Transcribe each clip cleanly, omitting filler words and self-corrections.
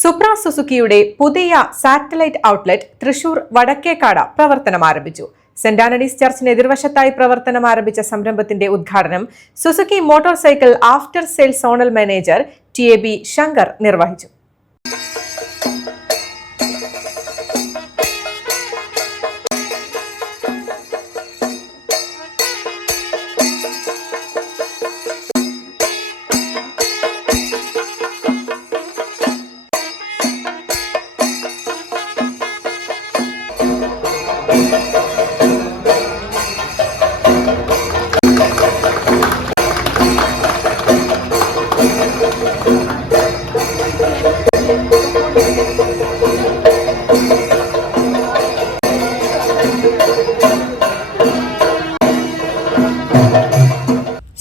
സുപ്ര സുസുക്കിയുടെ പുതിയ satellite outlet Thrissur Vadakkekad പ്രവർത്തനം ആരംഭിച്ചു. സെന്റ് ആന്റണീസ് ചർച്ചിന് എതിർവശത്തായി പ്രവർത്തനം ആരംഭിച്ച സംരംഭത്തിന്റെ ഉദ്ഘാടനം Suzuki motor cycle after sales zonal manager TAB Shankar നിർവഹിച്ചു.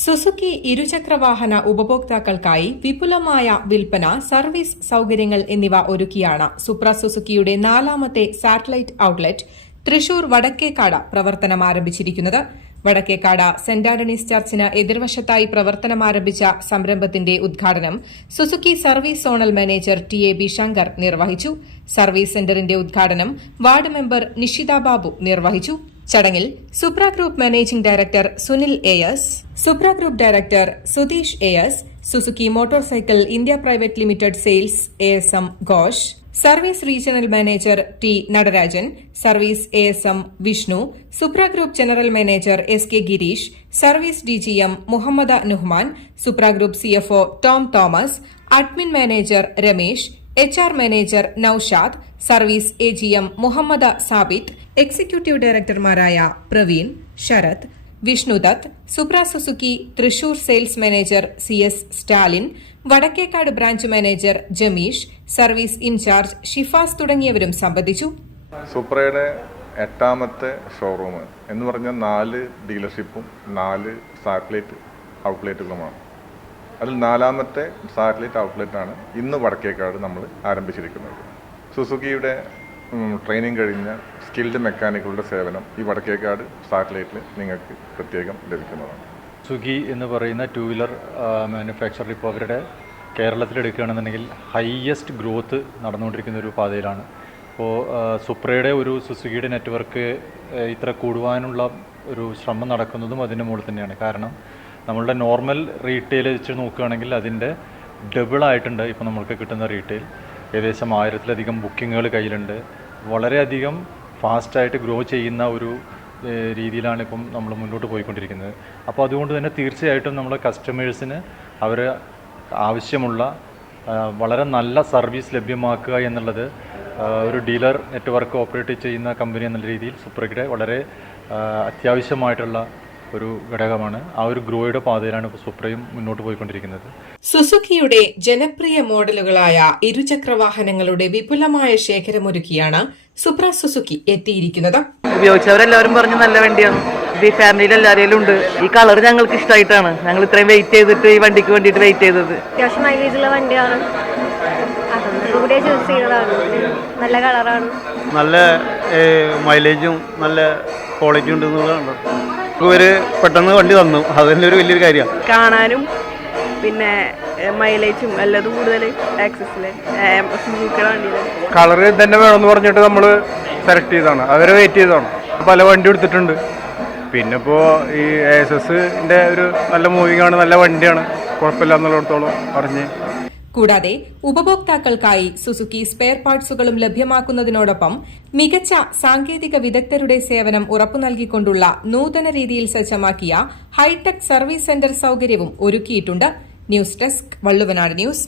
സുസുക്കി ഇരുചക്രവാഹന ഉപഭോക്താക്കൾക്കായി വിപുലമായ വിൽപ്പന, സർവീസ് സൌകര്യങ്ങൾ എന്നിവ ഒരുക്കിയാണ് സുപ്ര സുസുക്കിയുടെ 4ാമത്തെ സാറ്റലൈറ്റ് ഔട്ട്ലെറ്റ് തൃശൂർ വടക്കേക്കാട് പ്രവർത്തനം ആരംഭിച്ചിരിക്കുന്നത്. വടക്കേക്കാട് സെന്റ് ആന്റണീസ് ചർച്ചിന് എതിർവശത്തായി പ്രവർത്തനം ആരംഭിച്ച സംരംഭത്തിന്റെ ഉദ്ഘാടനം Suzuki service zonal manager TAB Shankar നിർവഹിച്ചു. സർവീസ് സെന്ററിന്റെ ഉദ്ഘാടനം വാർഡ് മെമ്പർ നിഷിത ബാബു നിർവഹിച്ചു. ചടങ്ങിൽ Supra group managing director Sunil AS, Supra group director Sudheesh AS, Suzuki motorcycle India private limited sales ASM Ghosh, service regional manager T Natarajan, service ASM Vishnu, Supra group general manager SK Gireesh, service DGM Muhammad Nuhman, Supra group CFO Tom Thomas, admin manager Ramesh, HR manager Noushad, service AGM Muhammad Sabith, executive ഡയറക്ടർമാരായ Praveen, Sarath, Vishnudath, Supra Suzuki Thrissur sales manager CS Stalin, Vadakkekad branch manager Jameesh, service incharge Shifas തുടങ്ങിയവരും സംബന്ധിച്ചു. സുപ്രയുടെ 8ാമത്തെ showroom എന്ന് പറഞ്ഞാൽ 4 ഡീലർഷിപ്പും 4 satellite ഔട്ട്ലെറ്റുകളുമാണ്. അതിൽ 4ാമത്തെ satellite ഔട്ട്ലെറ്റാണ് ഇന്ന് വടക്കേക്കാട് നമ്മൾ ആരംഭിച്ചിരിക്കുന്നത്. സുസുക്കിയുടെ training കഴിഞ്ഞ സ്കിൽഡ് മെക്കാനിക്കുകളുടെ സേവനം ഈ വടക്കേക്കാട് സാറ്റലൈറ്റിൽ നിങ്ങൾക്ക് പ്രത്യേകം ലഭിക്കുന്നതാണ്. സുസുക്കി എന്ന് പറയുന്ന 2 വീലർ മാനുഫാക്ചർ ഇപ്പോൾ അവരുടെ കേരളത്തിലെടുക്കുകയാണെന്നുണ്ടെങ്കിൽ ഹയസ്റ്റ് ഗ്രോത്ത് നടന്നുകൊണ്ടിരിക്കുന്ന ഒരു പാതയിലാണ്. അപ്പോൾ സുപ്രയുടെ ഒരു സുസുക്കിയുടെ നെറ്റ്വർക്ക് ഇത്ര കൂടുവാനുള്ള ഒരു ശ്രമം നടക്കുന്നതും അതിൻ്റെ മുകളിൽ തന്നെയാണ്. കാരണം നമ്മളുടെ നോർമൽ റീറ്റെയിൽ വെച്ച് നോക്കുകയാണെങ്കിൽ അതിൻ്റെ ഡബിളായിട്ടുണ്ട് ഇപ്പോൾ നമ്മൾക്ക് കിട്ടുന്ന റീറ്റെയിൽ. ഏകദേശം 1000-ലധികം ബുക്കിങ്ങുകൾ കയ്യിലുണ്ട്. വളരെയധികം ഫാസ്റ്റായിട്ട് ഗ്രോ ചെയ്യുന്ന ഒരു രീതിയിലാണ് ഇപ്പം നമ്മൾ മുന്നോട്ട് പോയിക്കൊണ്ടിരിക്കുന്നത്. അപ്പോൾ അതുകൊണ്ട് തന്നെ തീർച്ചയായിട്ടും നമ്മളെ കസ്റ്റമേഴ്സിന് അവർ ആവശ്യമുള്ള വളരെ നല്ല സർവീസ് ലഭ്യമാക്കുക എന്നുള്ളത് ഒരു ഡീലർ നെറ്റ്വർക്ക് ഓപ്പറേറ്റ് ചെയ്യുന്ന കമ്പനി എന്നുള്ള രീതിയിൽ സുപ്രയുടെ വളരെ അത്യാവശ്യമായിട്ടുള്ള ഒരു ഘടകമാണ്. ആ ഒരു ഗ്രോയുടെ പാതയിലാണ് ഇപ്പോൾ സുപ്രയും മുന്നോട്ട് പോയിക്കൊണ്ടിരിക്കുന്നത്. സുസുക്കിയുടെ ജനപ്രിയ മോഡലുകളായ ഇരുചക്രവാഹനങ്ങളുടെ വിപുലമായ ശേഖരമൊരുക്കിയാണ് സുപ്ര സുസുക്കി എത്തിയിരിക്കുന്നത്. ഉപയോഗിച്ചവരെല്ലാവരും പറഞ്ഞു നല്ല വണ്ടിയാണ്, ഈ ഫാമിലിയിൽ എല്ലാവരും ഉണ്ട്. ഈ കളർ ഞങ്ങൾക്ക് ഇഷ്ടമായിട്ടാണ് ഞങ്ങൾ ഇത്രയും വെയിറ്റ് ചെയ്തിട്ട് ഈ വണ്ടിക്ക് വേണ്ടിയിട്ട് വെയിറ്റ് ചെയ്തത്. അത്യാവശ്യം മൈലേജുള്ള വണ്ടിയാണ്, അതുകൂടെ ചൂസ് ചെയ്തതാണ്. നല്ല കളറാണ്, നല്ല മൈലേജും നല്ല ക്വാളിറ്റി ഉണ്ടെന്നുള്ളതാണ്. ഇവര് പെട്ടെന്ന് വണ്ടി തന്നു, അത് തന്നെ ഒരു വലിയൊരു കാര്യമാണ്. കാണാനും പിന്നെ മൈലേജും എല്ലാതും കൂടുതൽ ആക്സസിലെ കളറ് തന്നെ വേണമെന്ന് പറഞ്ഞിട്ട് നമ്മൾ സെലക്ട് ചെയ്തതാണ്, അവരെ വെയിറ്റ് ചെയ്തതാണ്. പല വണ്ടി എടുത്തിട്ടുണ്ട്. പിന്നെ ഇപ്പോൾ ഈ ASSന്റെ ഒരു നല്ല മൂവിങ് ആണ്, നല്ല വണ്ടിയാണ്, കുഴപ്പമില്ല എന്നുള്ളിടത്തോളം പറഞ്ഞ്. കൂടാതെ ഉപഭോക്താക്കൾക്കായി സുസുക്കി സ്പെയർ പാർട്സുകളും ലഭ്യമാക്കുന്നതിനോടൊപ്പം മികച്ച സാങ്കേതിക വിദഗ്ധരുടെ സേവനം ഉറപ്പു നൽകിക്കൊണ്ടുള്ള നൂതന രീതിയിൽ സജ്ജമാക്കിയ ഹൈടെക് സർവീസ് സെന്റർ സൌകര്യവും ഒരുക്കിയിട്ടുണ്ട്. News desk, Valluvanad news.